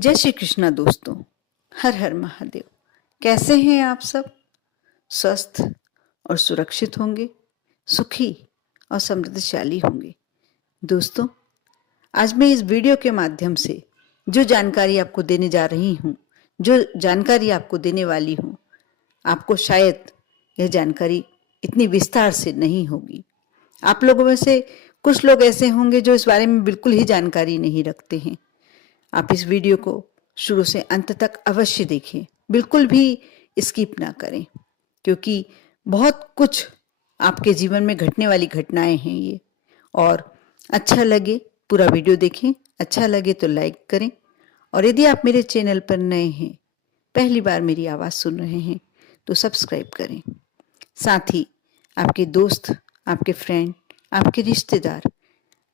जय श्री कृष्णा दोस्तों। हर हर महादेव। कैसे हैं आप सब? स्वस्थ और सुरक्षित होंगे, सुखी और समृद्धशाली होंगे। दोस्तों, आज मैं इस वीडियो के माध्यम से जो जानकारी आपको देने जा रही हूँ, जो जानकारी आपको देने वाली हूँ, आपको शायद यह जानकारी इतनी विस्तार से नहीं होगी। आप लोगों में से कुछ लोग ऐसे होंगे जो इस बारे में बिल्कुल ही जानकारी नहीं रखते हैं। आप इस वीडियो को शुरू से अंत तक अवश्य देखें, बिल्कुल भी स्किप ना करें, क्योंकि बहुत कुछ आपके जीवन में घटने वाली घटनाएं हैं ये। और अच्छा लगे पूरा वीडियो देखें, अच्छा लगे तो लाइक करें। और यदि आप मेरे चैनल पर नए हैं, पहली बार मेरी आवाज़ सुन रहे हैं, तो सब्सक्राइब करें। साथ ही आपके दोस्त, आपके फ्रेंड, आपके रिश्तेदार,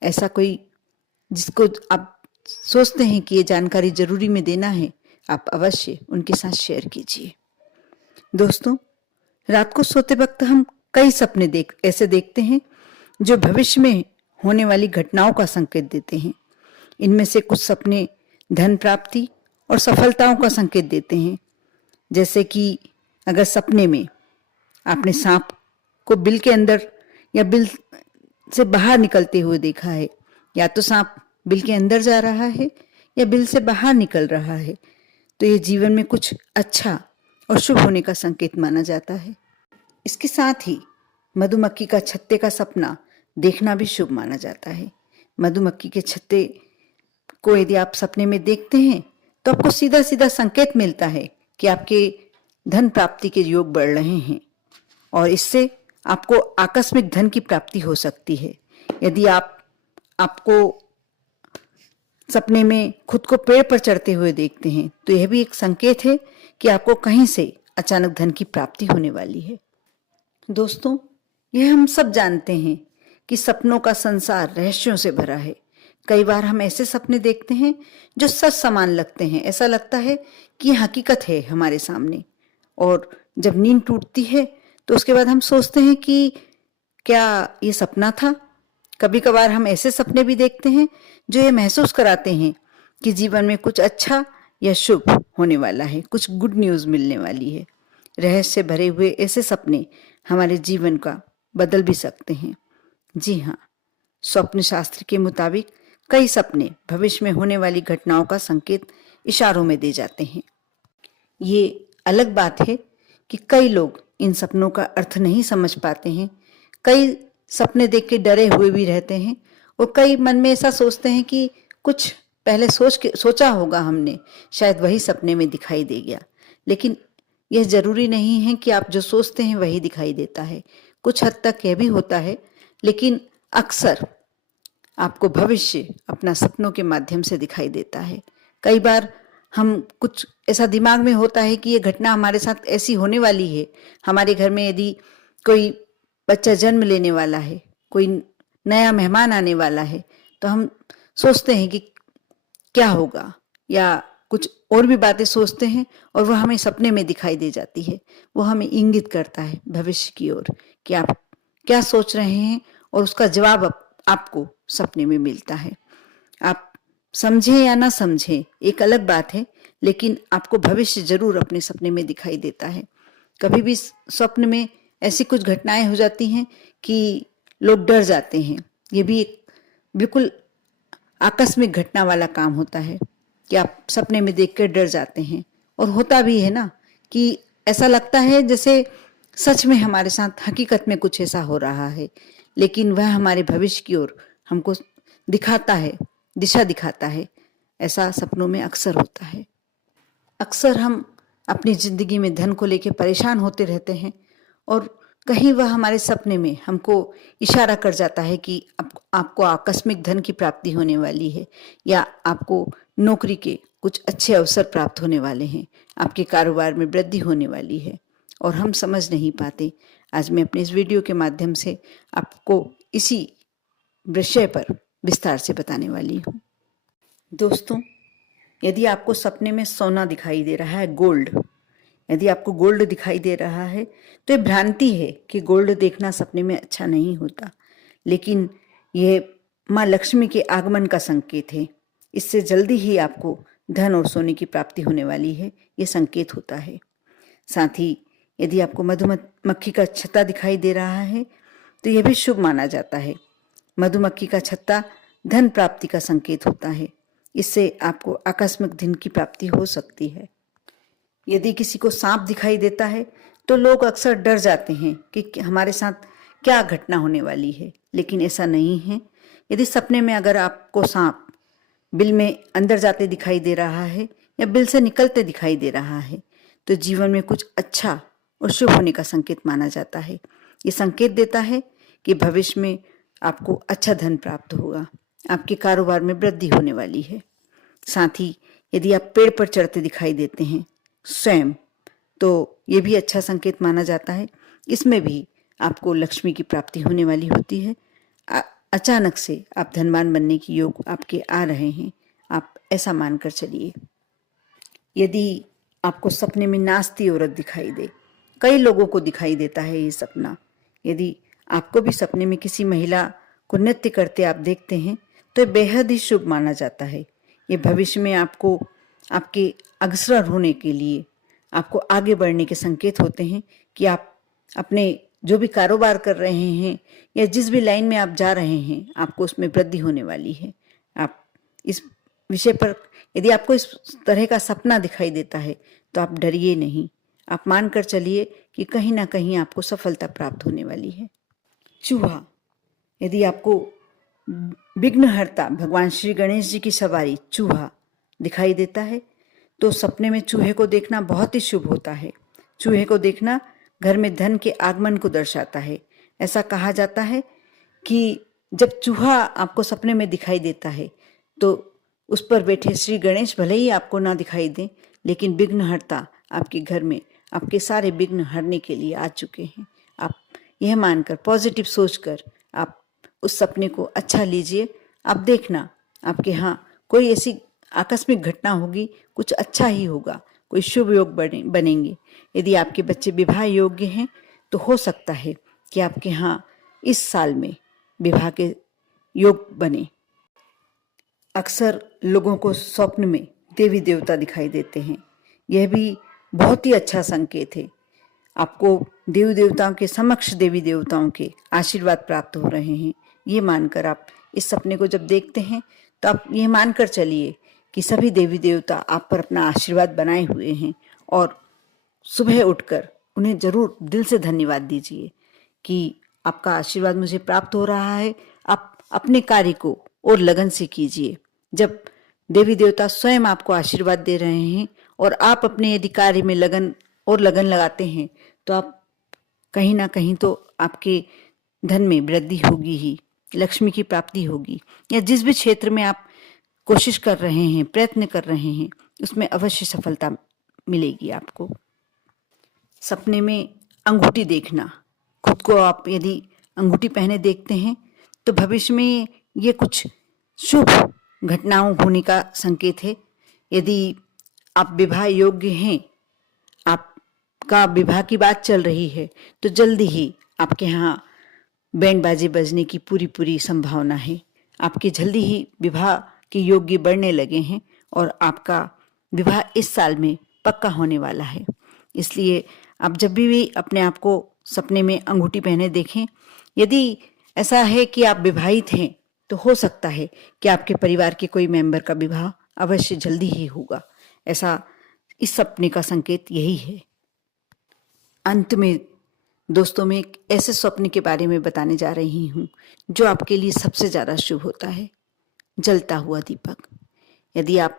ऐसा कोई जिसको आप सोचते हैं कि ये जानकारी जरूरी में देना है, आप अवश्य उनके साथ शेयर कीजिए। दोस्तों, रात को सोते वक्त हम कई सपने ऐसे देखते हैं जो भविष्य में होने वाली घटनाओं का संकेत देते हैं। इनमें से कुछ सपने धन प्राप्ति और सफलताओं का संकेत देते हैं। जैसे कि अगर सपने में आपने सांप को बिल के अंदर या बिल से बाहर निकलते हुए देखा है, या तो सांप बिल के अंदर जा रहा है या बिल से बाहर निकल रहा है, तो ये जीवन में कुछ अच्छा और शुभ होने का संकेत माना जाता है। इसके साथ ही मधुमक्खी का छत्ते का सपना देखना भी शुभ माना जाता है। मधुमक्खी के छत्ते को यदि आप सपने में देखते हैं तो आपको सीधा सीधा संकेत मिलता है कि आपके धन प्राप्ति के योग बढ़ रहे हैं, और इससे आपको आकस्मिक धन की प्राप्ति हो सकती है। यदि आपको सपने में खुद को पेड़ पर चढ़ते हुए देखते हैं तो यह भी एक संकेत है कि आपको कहीं से अचानक धन की प्राप्ति होने वाली है। दोस्तों, यह हम सब जानते हैं कि सपनों का संसार रहस्यों से भरा है। कई बार हम ऐसे सपने देखते हैं जो सच समान लगते हैं। ऐसा लगता है कि यह हकीकत है हमारे सामने, और जब नींद टूटती है तो उसके बाद हम सोचते हैं कि क्या ये सपना था। कभी कभार हम ऐसे सपने भी देखते हैं जो ये महसूस कराते हैं कि जीवन में कुछ अच्छा या शुभ होने वाला है, कुछ गुड न्यूज़ मिलने वाली है। रहस्य से भरे हुए ऐसे सपने हमारे जीवन का बदल भी सकते हैं। जी हाँ, स्वप्न शास्त्र के मुताबिक कई सपने भविष्य में होने वाली घटनाओं का संकेत इशारों में दे जाते हैं। ये अलग बात है कि कई लोग इन सपनों का अर्थ नहीं समझ पाते हैं। कई सपने देख के डरे हुए भी रहते हैं, और कई मन में ऐसा सोचते हैं कि कुछ पहले सोचा होगा हमने, शायद वही सपने में दिखाई दे गया। लेकिन यह जरूरी नहीं है कि आप जो सोचते हैं वही दिखाई देता है। कुछ हद तक यह भी होता है, लेकिन अक्सर आपको भविष्य अपना सपनों के माध्यम से दिखाई देता है। कई बार हम कुछ ऐसा दिमाग में होता है कि ये घटना हमारे साथ ऐसी होने वाली है। हमारे घर में यदि कोई बच्चा जन्म लेने वाला है, कोई नया मेहमान आने वाला है, तो हम सोचते हैं कि क्या होगा, या कुछ और भी बातें सोचते हैं, और वह हमें सपने में दिखाई दे जाती है। वो हमें इंगित करता है भविष्य की ओर कि आप क्या सोच रहे हैं, और उसका जवाब आपको सपने में मिलता है। आप समझें या ना समझें एक अलग बात है, लेकिन आपको भविष्य जरूर अपने सपने में दिखाई देता है। कभी भी स्वप्न में ऐसी कुछ घटनाएं हो जाती हैं कि लोग डर जाते हैं। ये भी एक बिल्कुल आकस्मिक घटना वाला काम होता है कि आप सपने में देखकर डर जाते हैं, और होता भी है ना कि ऐसा लगता है जैसे सच में हमारे साथ हकीकत में कुछ ऐसा हो रहा है, लेकिन वह हमारे भविष्य की ओर हमको दिखाता है, दिशा दिखाता है। ऐसा सपनों में अक्सर होता है। अक्सर हम अपनी जिंदगी में धन को लेकर परेशान होते रहते हैं, और कहीं वह हमारे सपने में हमको इशारा कर जाता है कि आपको आकस्मिक धन की प्राप्ति होने वाली है, या आपको नौकरी के कुछ अच्छे अवसर प्राप्त होने वाले हैं, आपके कारोबार में वृद्धि होने वाली है, और हम समझ नहीं पाते। आज मैं अपने इस वीडियो के माध्यम से आपको इसी विषय पर विस्तार से बताने वाली हूँ। दोस्तों, यदि आपको सपने में सोना दिखाई दे रहा है, गोल्ड, यदि आपको गोल्ड दिखाई दे रहा है, तो ये भ्रांति है कि गोल्ड देखना सपने में अच्छा नहीं होता, लेकिन यह माँ लक्ष्मी के आगमन का संकेत है। इससे जल्दी ही आपको धन और सोने की प्राप्ति होने वाली है, ये संकेत होता है। साथ ही यदि आपको मधुमक्खी का छत्ता दिखाई दे रहा है तो यह भी शुभ माना जाता है। मधुमक्खी का छत्ता धन प्राप्ति का संकेत होता है। इससे आपको आकस्मिक धन की प्राप्ति हो सकती है। यदि किसी को सांप दिखाई देता है तो लोग अक्सर डर जाते हैं कि हमारे साथ क्या घटना होने वाली है, लेकिन ऐसा नहीं है। यदि सपने में अगर आपको सांप बिल में अंदर जाते दिखाई दे रहा है या बिल से निकलते दिखाई दे रहा है तो जीवन में कुछ अच्छा और शुभ होने का संकेत माना जाता है। ये संकेत देता है कि भविष्य में आपको अच्छा धन प्राप्त होगा, आपके कारोबार में वृद्धि होने वाली है। साथ ही यदि आप पेड़ पर चढ़ते दिखाई देते हैं स्वयं, तो ये भी अच्छा संकेत माना जाता है। इसमें भी आपको लक्ष्मी की प्राप्ति होने वाली होती है। अचानक से आप धनवान बनने की योग आपके आ रहे हैं, आप ऐसा मानकर चलिए। यदि आपको सपने में नाचती औरत दिखाई दे, कई लोगों को दिखाई देता है ये सपना, यदि आपको भी सपने में किसी महिला को नृत्य करते आप देखते हैं तो ये बेहद ही शुभ माना जाता है। ये भविष्य में आपको आपके अग्रसर होने के लिए, आपको आगे बढ़ने के संकेत होते हैं कि आप अपने जो भी कारोबार कर रहे हैं या जिस भी लाइन में आप जा रहे हैं आपको उसमें वृद्धि होने वाली है। आप इस विषय पर यदि आपको इस तरह का सपना दिखाई देता है तो आप डरिए नहीं, आप मान कर चलिए कि कहीं ना कहीं आपको सफलता प्राप्त होने वाली है। चूहा, यदि आपको विघ्नहर्ता भगवान श्री गणेश जी की सवारी चूहा दिखाई देता है तो सपने में चूहे को देखना बहुत ही शुभ होता है। चूहे को देखना घर में धन के आगमन को दर्शाता है। ऐसा कहा जाता है कि जब चूहा आपको सपने में दिखाई देता है तो उस पर बैठे श्री गणेश भले ही आपको ना दिखाई दें, लेकिन विघ्नहर्ता आपके घर में आपके सारे विघ्न हरने के लिए आ चुके हैं। आप यह मानकर पॉजिटिव सोचकर आप उस सपने को अच्छा लीजिए। आप देखना आपके यहाँ कोई ऐसी आकस्मिक घटना होगी, कुछ अच्छा ही होगा, कोई शुभ योग बनेंगे। यदि आपके बच्चे विवाह योग्य हैं तो हो सकता है कि आपके यहाँ इस साल में विवाह के योग बने। अक्सर लोगों को स्वप्न में देवी देवता दिखाई देते हैं, यह भी बहुत ही अच्छा संकेत है। आपको देवी देवताओं के समक्ष देवी देवताओं के आशीर्वाद प्राप्त हो रहे हैं। ये मानकर आप इस सपने को जब देखते हैं तो आप ये मानकर चलिए कि सभी देवी देवता आप पर अपना आशीर्वाद बनाए हुए हैं और सुबह उठकर उन्हें जरूर दिल से धन्यवाद दीजिए कि आपका आशीर्वाद मुझे प्राप्त हो रहा है। आप अपने कार्य को और लगन से कीजिए। जब देवी देवता स्वयं आपको आशीर्वाद दे रहे हैं और आप अपने यदि कार्य में लगन लगाते हैं तो आप कहीं ना कहीं तो आपके धन में वृद्धि होगी ही, लक्ष्मी की प्राप्ति होगी। या जिस भी क्षेत्र में आप कोशिश कर रहे हैं, प्रयत्न कर रहे हैं, उसमें अवश्य सफलता मिलेगी आपको। सपने में अंगूठी देखना, खुद को आप यदि अंगूठी पहने देखते हैं तो भविष्य में ये कुछ शुभ घटनाओं होने का संकेत है। यदि आप विवाह योग्य हैं, आपका विवाह की बात चल रही है तो जल्दी ही आपके यहाँ बैंड बाजे बजने की पूरी संभावना है। आपके जल्दी ही विवाह के योग्य बढ़ने लगे हैं और आपका विवाह इस साल में पक्का होने वाला है। इसलिए आप जब भी अपने आप को सपने में अंगूठी पहने देखें, यदि ऐसा है कि आप विवाहित हैं तो हो सकता है कि आपके परिवार के कोई मेंबर का विवाह अवश्य जल्दी ही होगा। ऐसा इस सपने का संकेत यही है। अंत में दोस्तों, मैं एक ऐसे स्वप्न के बारे में बताने जा रही हूँ जो आपके लिए सबसे ज़्यादा शुभ होता है। जलता हुआ दीपक। यदि आप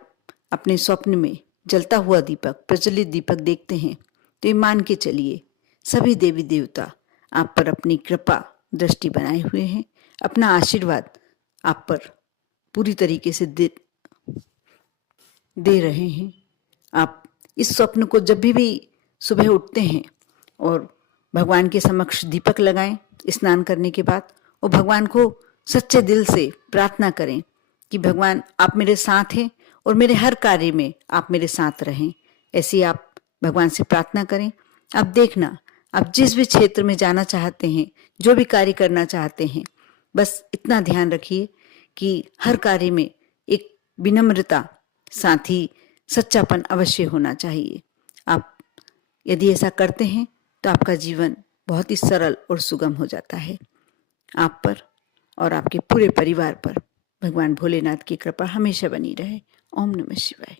अपने स्वप्न में जलता हुआ दीपक, प्रज्वलित दीपक देखते हैं तो ये मान के चलिए सभी देवी देवता आप पर अपनी कृपा दृष्टि बनाए हुए हैं, अपना आशीर्वाद आप पर पूरी तरीके से दे रहे हैं। आप इस स्वप्न को जब भी सुबह उठते हैं और भगवान के समक्ष दीपक लगाएं स्नान करने के बाद, और भगवान को सच्चे दिल से प्रार्थना करें कि भगवान आप मेरे साथ हैं और मेरे हर कार्य में आप मेरे साथ रहें। ऐसी आप भगवान से प्रार्थना करें। अब देखना, आप जिस भी क्षेत्र में जाना चाहते हैं, जो भी कार्य करना चाहते हैं, बस इतना ध्यान रखिए कि हर कार्य में एक विनम्रता साथ ही सच्चापन अवश्य होना चाहिए। आप यदि ऐसा करते हैं तो आपका जीवन बहुत ही सरल और सुगम हो जाता है। आप पर और आपके पूरे परिवार पर भगवान भोलेनाथ की कृपा हमेशा बनी रहे। ओम नमः शिवाय।